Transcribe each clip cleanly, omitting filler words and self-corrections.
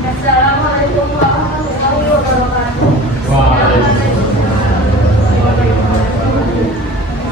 Assalamualaikum warahmatullahi wabarakatuh.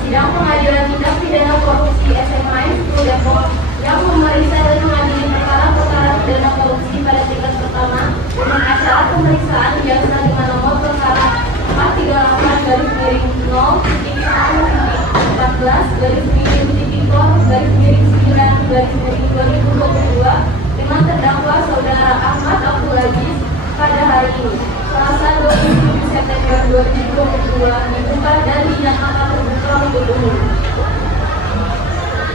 Sidang Pengadilan Tindak Pidana Korupsi SMA 10 Depok yang memeriksa dan mengadili perkara-perkara pidana korupsi pada tingkat pertama dengan acara pemeriksaan biasa dengan nomor perkara 438/14/9/2022 dengan terdakwa saudara Ahmad Abdul Aziz pada hari ini, Selasa 27 September 2022, dibuka dan dinyatakan terbuka untuk umum.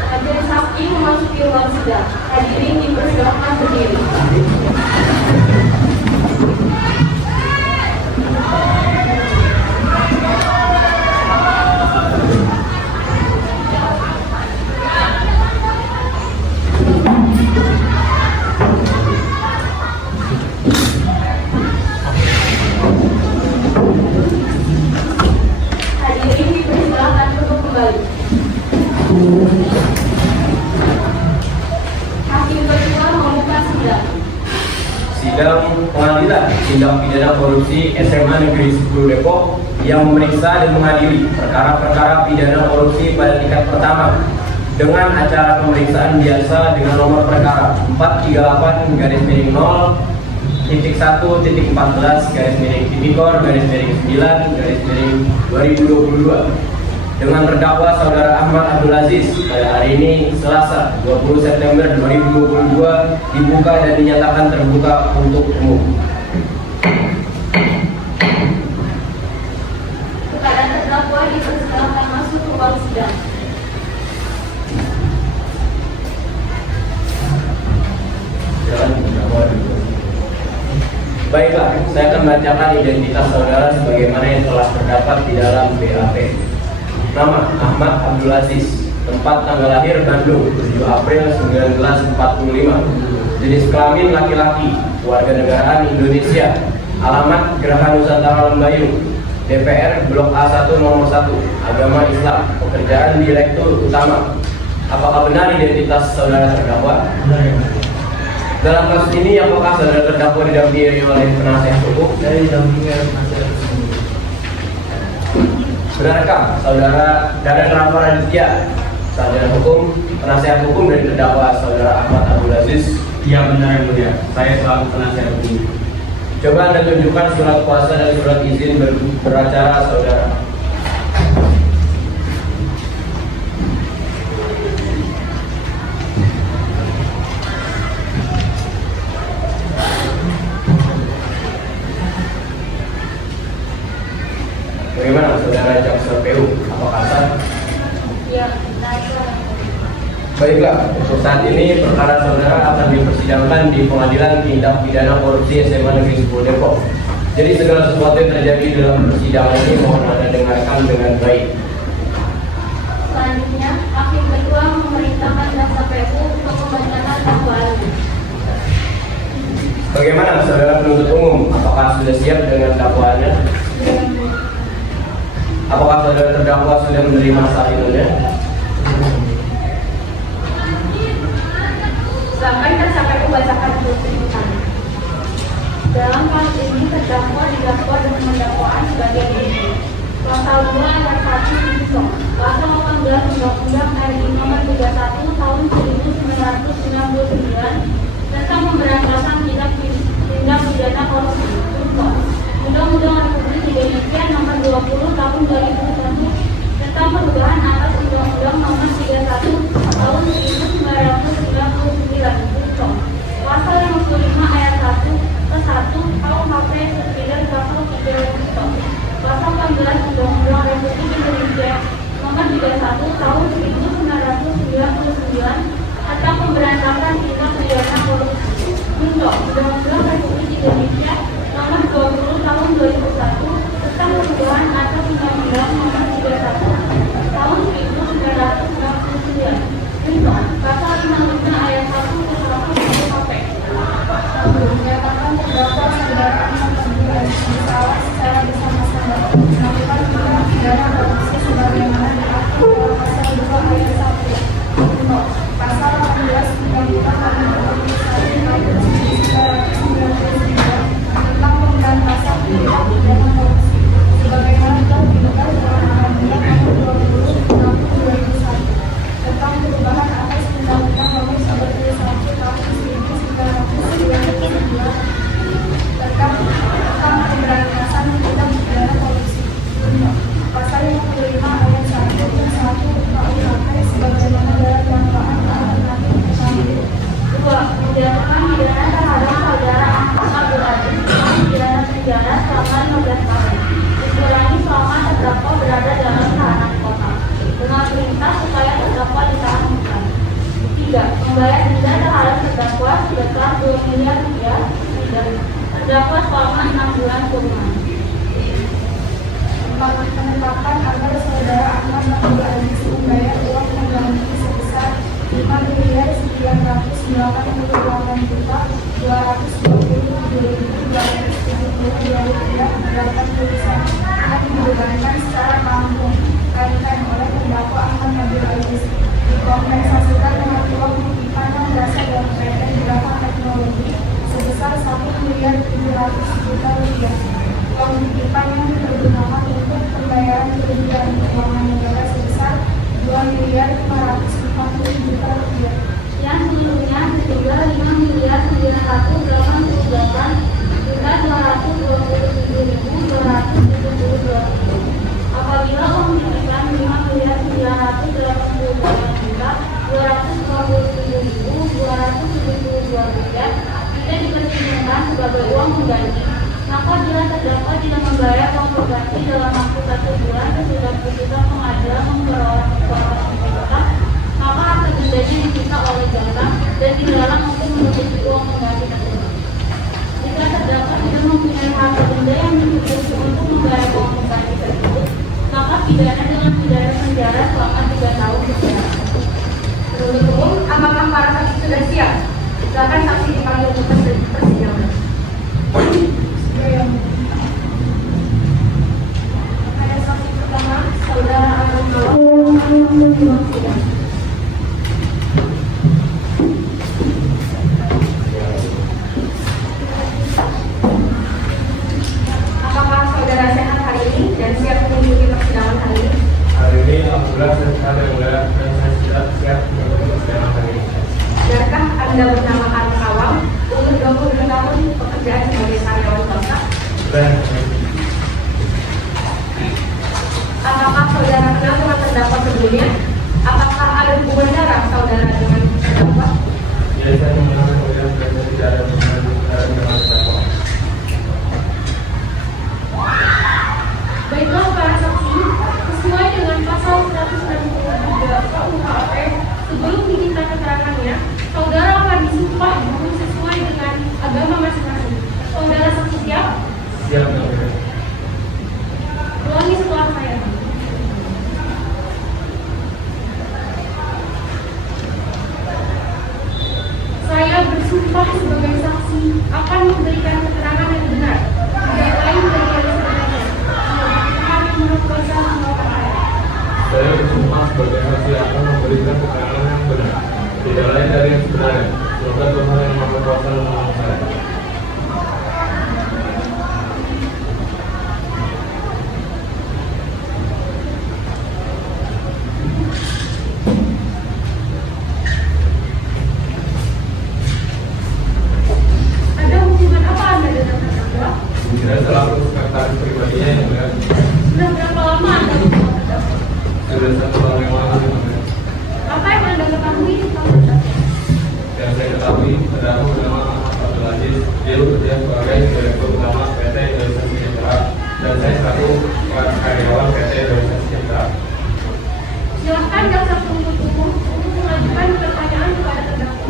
Majelis hakim memasuki ruang sidang. Hadirin dipersilakan berdiri. Hadirin dipersilakan duduk kembali. Hakim ketua membuka sidang. Sidang Pengadilan Tindak Pidana Korupsi SMA Negeri 10 Depok yang memeriksa dan mengadili perkara-perkara pidana korupsi pada tingkat pertama dengan acara pemeriksaan biasa dengan nomor perkara 438/014/9/2022 dengan terdakwa saudara Ahmad Abdul Aziz pada hari ini, Selasa 20 September 2022, dibuka dan dinyatakan terbuka untuk umum. Kepada terdakwa dipersilakan masuk ke ruang sidang. Baiklah, saya akan membacakan identitas saudara sebagaimana yang telah terdapat di dalam BAP. Nama Ahmad Abdul Aziz, tempat tanggal lahir Bandung 7 April 1945, jenis kelamin laki-laki, warganegaraan Indonesia, alamat Geraha Nusantara Lembayung, DPR Blok A1 nomor 1, agama Islam, pekerjaan direktur utama. Apakah benar identitas saudara terdakwa? Dalam kasus ini, apakah saudara terdakwa didampingi oleh penasihat hukum? Saya didampingi oleh penasihat hukum. Benarkah saudara Dadan Rahman Raditya, sarjana hukum, penasihat hukum dari terdakwa saudara Ahmad Abdul Aziz? Iya, benar yang mulia. Saya selaku penasihat hukum. Coba Anda tunjukkan surat kuasa dan surat izin beracara saudara. Bagaimana saudara jaksa PU? Apakah sah? Ya, Baiklah, untuk saat ini perkara saudara akan dipersidangkan di Pengadilan Tindak Pidana Korupsi SMA Negeri 10 Depok. Jadi segala sesuatu yang terjadi dalam persidangan ini mohon Anda dengarkan dengan baik. selanjutnya hakim ketua memerintahkan jaksa PU untuk membacakan dakwaan. Bagaimana saudara penuntut umum? Apakah sudah siap dengan dakwaannya? Apakah saudara terdakwa sudah menerima salinannya? Silakan jaksa PU bacakan tuntutan. Dalam kasus ini terdakwa didakwa dengan mendakwaan sebagai berikut. Pasal 2 ayat 1 Junto. Pasal 18 Undang-Undang RI Nomor 31 Tahun 1999 tentang pemberantasan tindak pidana korupsi. Junto. Undang-Undang Republik Indonesia Nomor 20 Tahun 2001 tentang perubahan atas Undang-Undang Nomor 31 Tahun 1999. Junto. Pasal 55 ayat 1 ke 1 KUHP Subsidiar Pasal 3 Junto. Pasal 14 Undang-Undang Republik Indonesia Nomor 31 Tahun 1999 tentang pemberantasan tindak pidana korupsi. Junto. Undang-Undang Republik Indonesia Nomor 20 Tahun 2001 tentang perubahan atas Undang-Undang Nomor 31 Tahun 1999. Junto. Pasal 55 ayat 1 menjatuhkan pidana terhadap saudara Ahmad Abdul Aziz dengan pidana penjara selama 15 tahun, dikurangi selama terdakwa berada dalam tahanan kota, dengan perintah supaya terdakwa ditahan hukuman. 3. Membayar denda terhadap terdakwa sebesar 2 miliar rupiah dan terdakwa selama 6 bulan kurungan. 4. Penetapan agar saudara Ahmad Abdul Aziz membayar uang pengganti sebesar 5.999.227.270 rupiah berdasarkan tulisan yang dibebankan secara langsung kaitan oleh terdakwa Ahmad Abdul Aziz, dikompensasikan dengan uang titipan yang berasal dari PT Geraha Teknologi sebesar 1.700.000.000 rupiah. Uang titipan yang dipergunakan untuk pembayaran kerugian keuangan negara sebesar 2.550.000.000 rupiah. Yang seluruhnya sejumlah 5.988.227.270. Apabila uang titipan 5.988.227.272 rupiah tidak diperhitungkan sebagai uang pengganti, maka bila terdakwa tidak membayar uang pengganti dalam waktu 1 bulan sesudah putusan pengadilan memperoleh kekuatan tetap, maka harta dendanya disita oleh jaksa dan dilarang untuk menutupi uang pengganti tersebut. Jika terdakwa tidak mempunyai harta denda yang mencukupi untuk membayar uang pengganti tersebut, maka pidana dengan pidana penjara selama 3 tahun penjara. Penuntut umum, apakah para saksi sudah siap? Silakan saksi dipanggil untuk persidangan. Pada saksi pertama, saudara Ahmad Apakah saudara sehat hari ini dan siap mengikuti persidangan hari ini? Hari ini alhamdulillah saya sehat yang mulia dan saya sudah siap mengikuti persidangan hari ini. Benarkah Anda bernama Arif Awam untuk 22 tahun pekerjaan sebagai karyawan swasta? Dan Apakah saudara kenal dengan terdakwa sebelumnya? Apakah ada hubungan darah saudara dengan terdakwa? ya saya mengenal kemudian saya tidak ada hubungan dengan siapa. Baiklah para saksi, sesuai dengan pasal 163 KUHP, sebelum diminta keterangannya, saudara akan disumpah dulu sesuai dengan agama masing-masing. Saudara saksi siap? Siap yang mulia. Ulangi setelah saya. Saya bersumpah sebagai saksi akan memberikan keterangan yang benar, tidak lain dari yang sebenarnya. Tuhan yang Maha Kuasa mengatakan ayat. Saya bersumpah sebagai saksi akan memberikan keterangan yang benar, tidak lain dari yang sebenarnya. Semoga Tuhan yang Maha Kuasa menolong saya. Ada hubungan apa Anda dengan terdakwa? Saya selaku sekretaris pribadinya yang mulia. Sudah berapa lama Anda bersama terdakwa? Sudah 1 tahun yang lalu yang mulia. Apa yang Anda ketahui tentang terdakwa? Yang saya ketahui, terdakwa bernama Ahmad Abdul Aziz. Dia bekerja sebagai direktur utama PT Indonesia Sejahtera dan saya selaku karyawan PT Indonesia Sejahtera. Silahkan jaksa penuntut umum untuk mengajukan pertanyaan kepada terdakwa.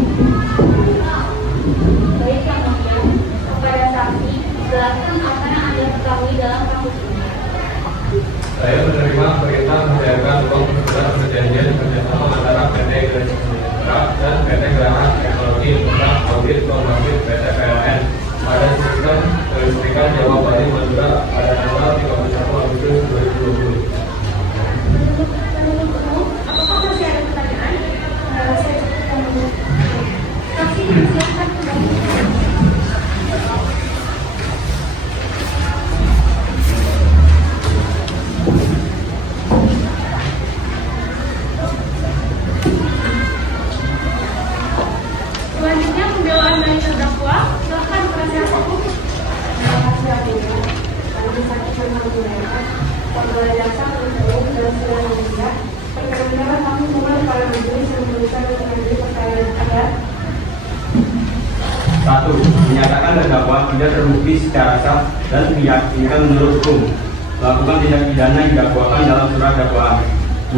Baik yang mulia, kepada saksi, jelaskan apa yang Anda ketahui dalam kasus ini. Saya menerima perintah mencairkan uang sebesar perjanjian kerjasama antara PT Indonesia Sejahtera dan PT Geraha Teknologi tentang audit normatif PT PLN pada sistem kelistrikan Jawa Bali Madura pada tanggal 31 Agustus 2020. Penuntut umum, apakah masih ada pertanyaan? Saya cukupkan dulu. Saksi silakan kembali. Selanjutnya pembelaan dari terdakwa, silakan penasihat hukum. Terima kasih Abinya. Kami sakit mengulangi. Pengguna jasa penuntut dan segala media. Perkenankan kami mulai para majelis yang memberikan dengan perkara ayat 1. Menyatakan terdakwa tidak terbukti secara sah dan meyakinkan menurut hukum melakukan tindak pidana yang didakwakan dalam surat dakwaan.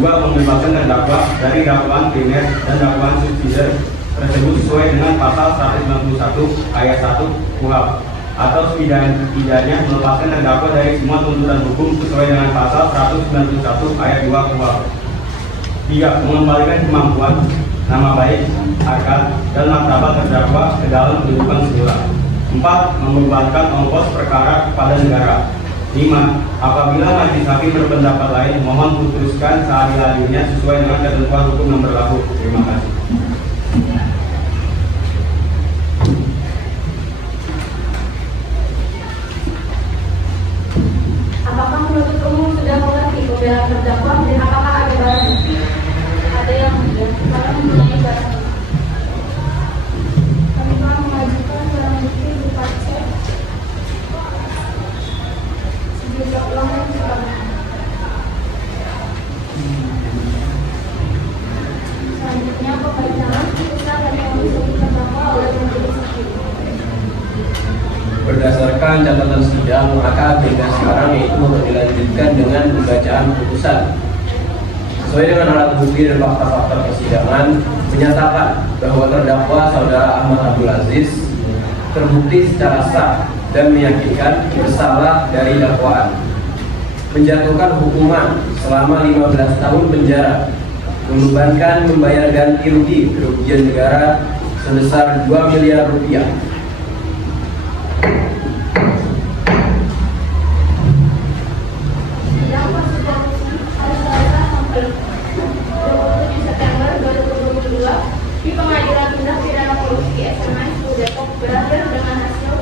2. Membebaskan terdakwa dari dakwaan primer dan dakwaan subsidiar tersebut sesuai dengan pasal 191 ayat 1 KUHP atau setidaknya melepaskan terdakwa dari semua tuntutan hukum sesuai dengan pasal 191 ayat 2 KUHP. 3. Mengembalikan kemampuan, nama baik, harkat, dan martabat terdakwa ke dalam kedudukan semula. 4. Membebankan ongkos perkara kepada negara. 5. Apabila majelis hakim berpendapat lain, mohon putuskan seadil-adilnya sesuai dengan ketentuan hukum yang berlaku. Terima kasih. Apakah penuntut umum sudah mengerti pembelaan terdakwa dan apakah ada barang bukti? Ada yang tidak, karena mempunyai barang bukti. Kami telah mengajukan barang bukti berupa cek sejumlah uang yang dikembalikan. Selanjutnya pembacaan putusan dan pemeriksaan terdakwa oleh majelis hakim. Berdasarkan catatan sidang, maka agenda sekarang yaitu untuk dilanjutkan dengan pembacaan putusan. Sesuai dengan alat bukti dan fakta-fakta persidangan, menyatakan bahwa terdakwa Saudara Ahmad Abdul Aziz terbukti secara sah dan meyakinkan bersalah dari dakwaan, menjatuhkan hukuman selama 15 tahun penjara, membebankan membayar ganti rugi kerugian negara sebesar 2 miliar rupiah. Sidang konstitusi hari Selasa sampai 27 September 2022 di Pengadilan Tindak Pidana Korupsi SMA 10 Depok berakhir dengan hasil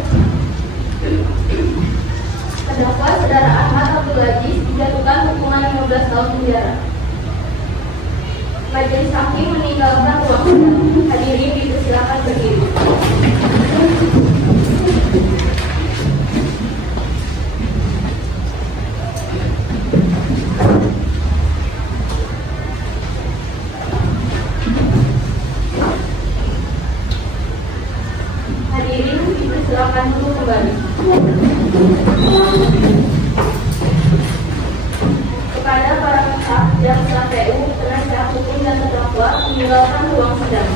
terdakwa Saudara Ahmad Abdul Aziz dijatuhkan hukuman 15 tahun penjara. Majelis hakim meninggalkan ruang sidang. Hadirin dipersilakan berdiri. Hadirin dipersilakan dulu kembali. Kepada para pihak jaksa PU, penasihat hukum dan terdakwa meninggalkan ruang sidang.